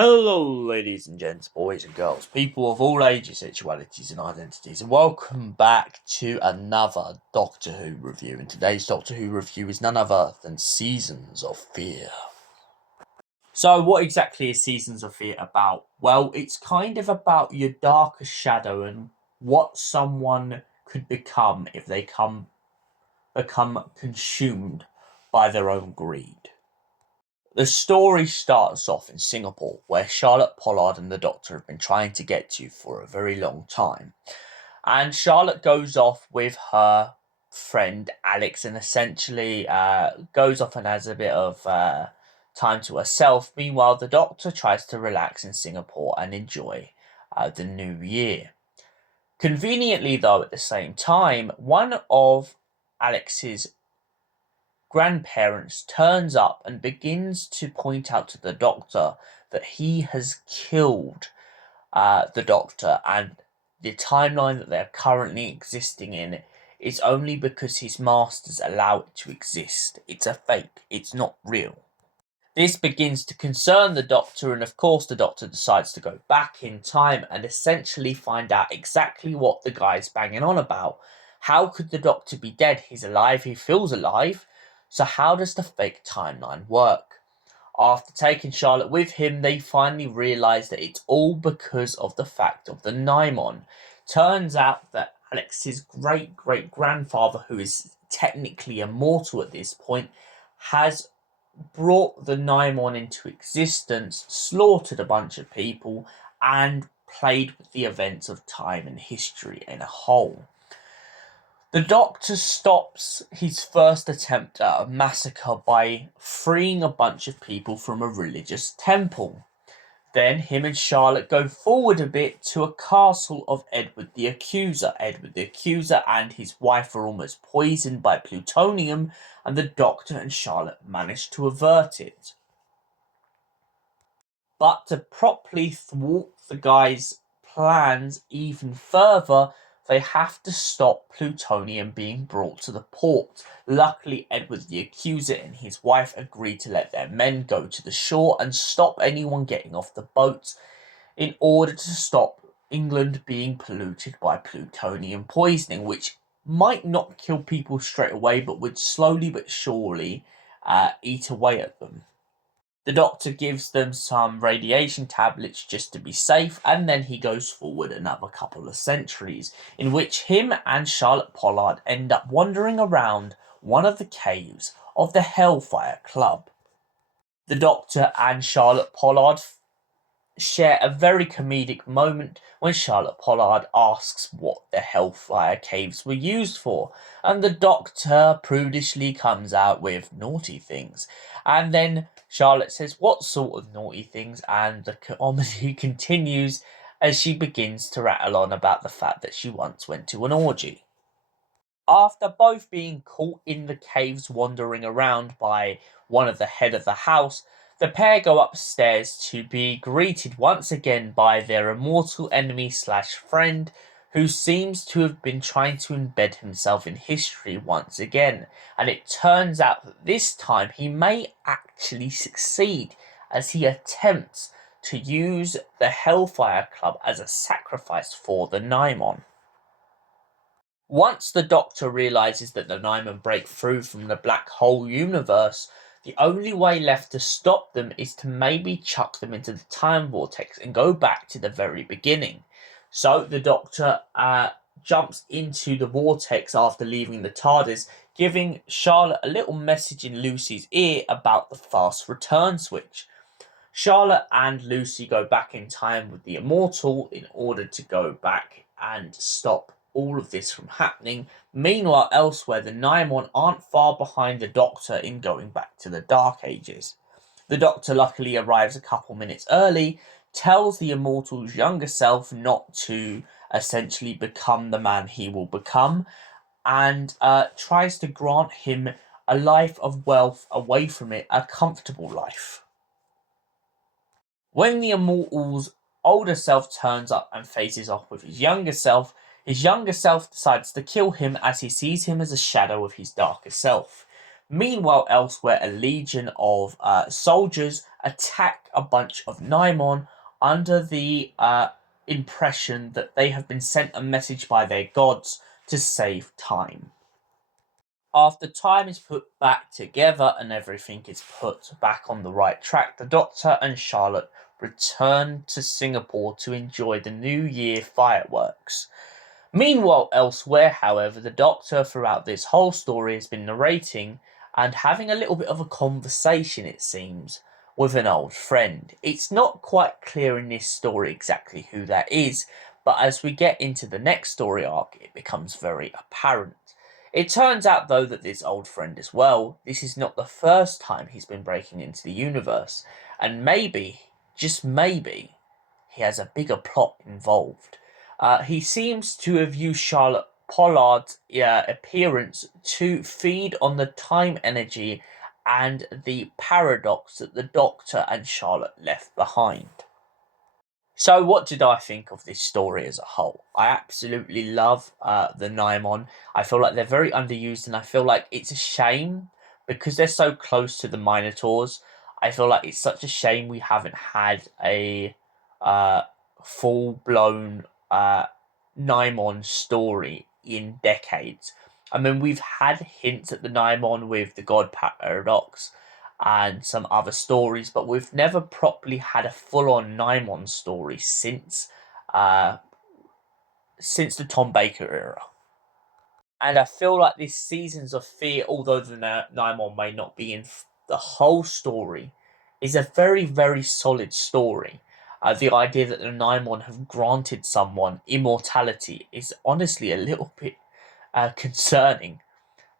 Hello, ladies and gents, boys and girls, people of all ages, sexualities, and identities, and welcome back to another Doctor Who review. And today's Doctor Who review is none other than Seasons of Fear. So, what exactly is Seasons of Fear about? Well, it's kind of about your darkest shadow and what someone could become if they become consumed by their own greed. The story starts off in Singapore, where Charlotte Pollard and the Doctor have been trying to get to for a very long time. And Charlotte goes off with her friend Alex and essentially goes off and has a bit of time to herself. Meanwhile, the Doctor tries to relax in Singapore and enjoy the new year. Conveniently, though, at the same time, one of Alex's grandparents turns up and begins to point out to the Doctor that he has killed the Doctor, and the timeline that they're currently existing in is only because his masters allow it to exist. It's a fake, it's not real. This begins to concern the Doctor, and of course the Doctor decides to go back in time and essentially find out exactly what the guy's banging on about. How could the Doctor be dead? He's alive, he feels alive. So how does the fake timeline work? After taking Charlotte with him, they finally realise that it's all because of the fact of the Nymon. Turns out that Alex's great-great-grandfather, who is technically immortal at this point, has brought the Nymon into existence, slaughtered a bunch of people, and played with the events of time and history in a whole. The Doctor stops his first attempt at a massacre by freeing a bunch of people from a religious temple. Then him and Charlotte go forward a bit to a castle of Edward the Accuser. Edward the Accuser and his wife are almost poisoned by plutonium, and the Doctor and Charlotte manage to avert it. But to properly thwart the guy's plans even further, they have to stop plutonium being brought to the port. Luckily, Edward the Accuser and his wife agree to let their men go to the shore and stop anyone getting off the boats in order to stop England being polluted by plutonium poisoning, which might not kill people straight away, but would slowly but surely eat away at them. The Doctor gives them some radiation tablets just to be safe, and then he goes forward another couple of centuries, in which him and Charlotte Pollard end up wandering around one of the caves of the Hellfire Club. The Doctor and Charlotte Pollard share a very comedic moment when Charlotte Pollard asks what the Hellfire Caves were used for, and the Doctor prudishly comes out with naughty things. And then Charlotte says, "What sort of naughty things?" And the comedy continues as she begins to rattle on about the fact that she once went to an orgy. After both being caught in the caves wandering around by one of the head of the house, the pair go upstairs to be greeted once again by their immortal enemy/friend, who seems to have been trying to embed himself in history once again, and it turns out that this time he may actually succeed as he attempts to use the Hellfire Club as a sacrifice for the Nymon. Once the Doctor realises that the Nymon break through from the black hole universe, the only way left to stop them is to maybe chuck them into the time vortex and go back to the very beginning. So the Doctor jumps into the vortex after leaving the Tardis, giving Charlotte a little message in Lucy's ear about the fast return switch. Charlotte and Lucy go back in time with the Immortal in order to go back and stop all of this from happening. Meanwhile, elsewhere, the Nymon aren't far behind the Doctor in going back to the Dark Ages. The Doctor luckily arrives a couple minutes early, tells the Immortal's younger self not to essentially become the man he will become, and tries to grant him a life of wealth away from it, a comfortable life. When the Immortal's older self turns up and faces off with his younger self decides to kill him as he sees him as a shadow of his darker self. Meanwhile, elsewhere, a legion of soldiers attack a bunch of Naimon under the impression that they have been sent a message by their gods to save time. After time is put back together and everything is put back on the right track, the Doctor and Charlotte return to Singapore to enjoy the New Year fireworks. Meanwhile, elsewhere, however, the Doctor throughout this whole story has been narrating and having a little bit of a conversation, it seems, with an old friend. It's not quite clear in this story exactly who that is, but as we get into the next story arc, it becomes very apparent. It turns out, though, that this old friend as well, this is not the first time he's been breaking into the universe, and maybe, just maybe, he has a bigger plot involved. He seems to have used Charlotte Pollard's appearance to feed on the time energy and the paradox that the Doctor and Charlotte left behind. So, what did I think of this story as a whole? I absolutely love the Naimon. I feel like they're very underused, and I feel like it's a shame because they're so close to the Minotaurs. I feel like it's such a shame we haven't had a full blown Naimon story in decades. I mean, we've had hints at the Naimon with the God Paradox and some other stories, but we've never properly had a full-on Naimon story since the Tom Baker era. And I feel like this Seasons of Fear, although the Naimon may not be in the whole story, is a very, very solid story. The idea that the Naimon have granted someone immortality is honestly a little bit concerning,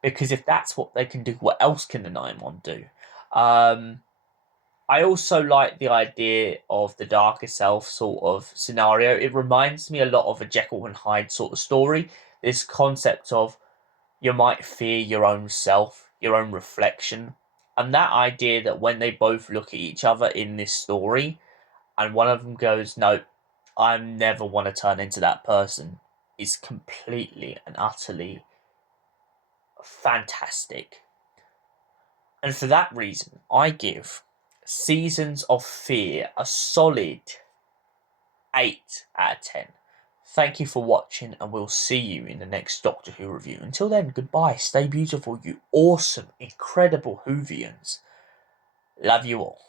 because if that's what they can do, what else can the Naimon do? I also like the idea of the darker self sort of scenario. It reminds me a lot of a Jekyll and Hyde sort of story. This concept of you might fear your own self, your own reflection. And that idea that when they both look at each other in this story, and one of them goes, "No, I never want to turn into that person," is completely and utterly fantastic. And for that reason, I give Seasons of Fear a solid 8 out of 10. Thank you for watching, and we'll see you in the next Doctor Who review. Until then, goodbye, stay beautiful, you awesome, incredible Whovians. Love you all.